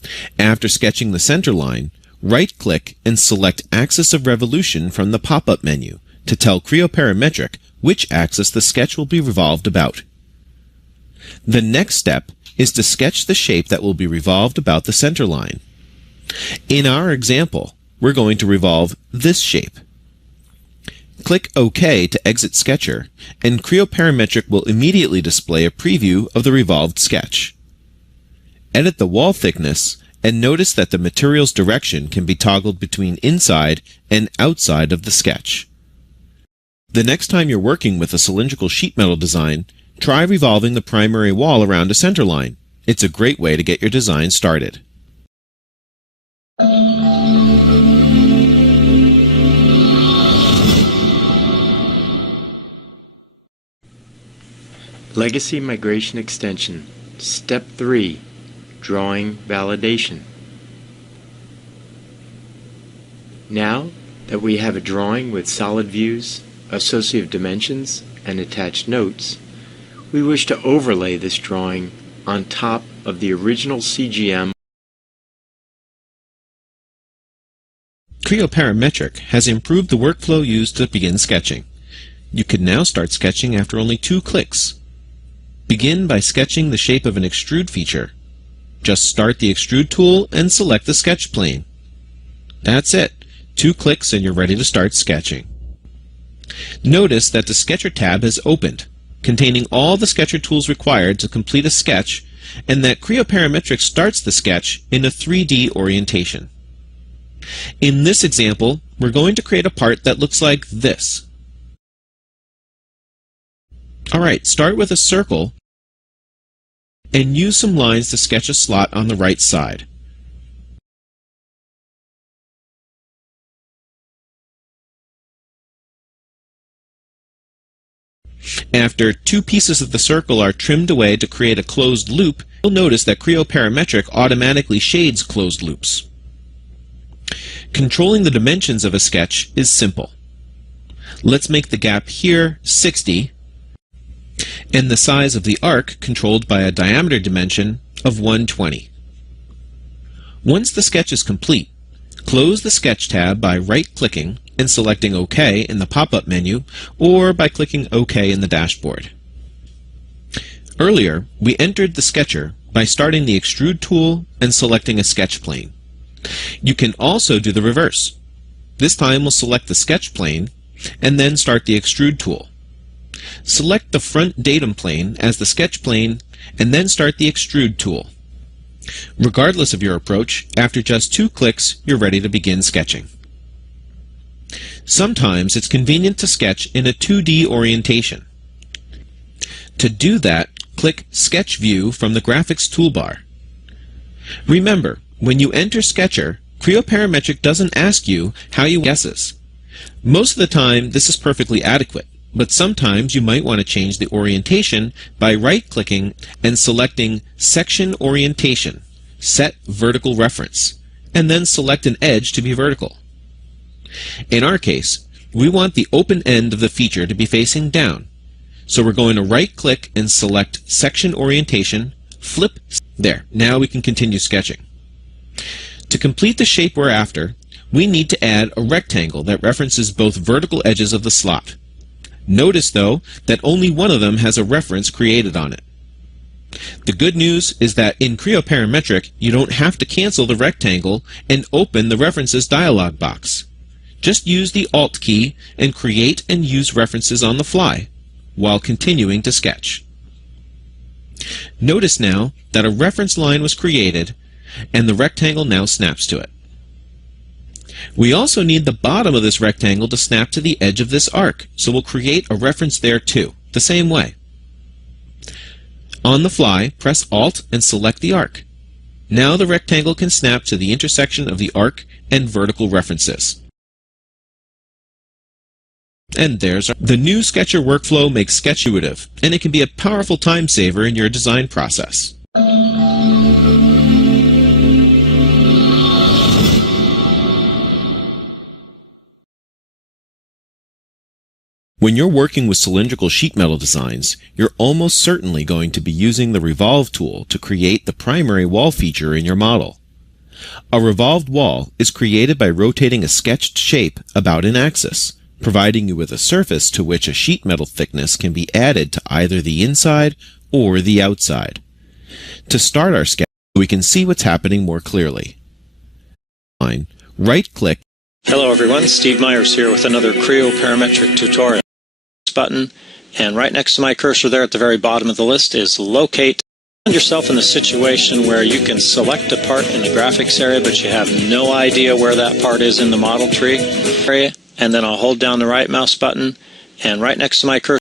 After sketching the center line, right-click and select Axis of Revolution from the pop-up menu to tell Creo Parametric which axis the sketch will be revolved about. The next step is to sketch the shape that will be revolved about the center line. In our example, we're going to revolve this shape. Click OK to exit Sketcher, and Creo Parametric will immediately display a preview of the revolved sketch. Edit the wall thickness, and notice that the material's direction can be toggled between inside and outside of the sketch. The next time you're working with a cylindrical sheet metal design, try revolving the primary wall around a center line. It's a great way to get your design started. Legacy Migration Extension. Step 3. Drawing Validation. Now that we have a drawing with solid views, associative dimensions, and attached notes, we wish to overlay this drawing on top of the original CGM. Creo Parametric has improved the workflow used to begin sketching. You can now start sketching after only 2 clicks. Begin by sketching the shape of an extrude feature. Just start the extrude tool and select the sketch plane. That's it. 2 clicks and you're ready to start sketching. Notice that the Sketcher tab has opened, containing all the Sketcher tools required to complete a sketch, and that Creo Parametric starts the sketch in a 3D orientation. In this example, we're going to create a part that looks like this. Alright, start with a circle and use some lines to sketch a slot on the right side. After 2 pieces of the circle are trimmed away to create a closed loop, you'll notice that Creo Parametric automatically shades closed loops. Controlling the dimensions of a sketch is simple. Let's make the gap here 60 and the size of the arc controlled by a diameter dimension of 120. Once the sketch is complete, close the Sketch tab by right-clicking and selecting OK in the pop-up menu, or by clicking OK in the dashboard. Earlier, we entered the Sketcher by starting the Extrude tool and selecting a sketch plane. You can also do the reverse. This time we'll select the sketch plane and then start the Extrude tool. Select the front datum plane as the sketch plane and then start the Extrude tool. Regardless of your approach, after just 2 clicks, you're ready to begin sketching. Sometimes it's convenient to sketch in a 2D orientation. To do that, click Sketch View from the Graphics toolbar. Remember, when you enter Sketcher, Creo Parametric doesn't ask you how you guesses. Most of the time, this is perfectly adequate, but sometimes you might want to change the orientation by right-clicking and selecting Section Orientation, Set Vertical Reference, and then select an edge to be vertical. In our case, we want the open end of the feature to be facing down, so we're going to right-click and select Section Orientation, flip. There, now we can continue sketching. To complete the shape we're after, we need to add a rectangle that references both vertical edges of the slot. Notice, though, that only one of them has a reference created on it. The good news is that in Creo Parametric, you don't have to cancel the rectangle and open the References dialog box. Just use the Alt key and create and use references on the fly, while continuing to sketch. Notice now that a reference line was created, and the rectangle now snaps to it. We also need the bottom of this rectangle to snap to the edge of this arc, so we'll create a reference there too, the same way. On the fly, press Alt and select the arc. Now the rectangle can snap to the intersection of the arc and vertical references. And there's the new Sketcher workflow makes sketch intuitive, and it can be a powerful time saver in your design process. When you're working with cylindrical sheet metal designs, you're almost certainly going to be using the Revolve tool to create the primary wall feature in your model. A revolved wall is created by rotating a sketched shape about an axis, providing you with a surface to which a sheet metal thickness can be added to either the inside or the outside. To start our sketch, we can see what's happening more clearly. Right-click. Hello everyone, Steve Myers here with another Creo Parametric tutorial. Button, and right next to my cursor there at the very bottom of the list is Locate. Find yourself in the situation where you can select a part in the graphics area, but you have no idea where that part is in the model tree area, and then I'll hold down the right mouse button, and right next to my cursor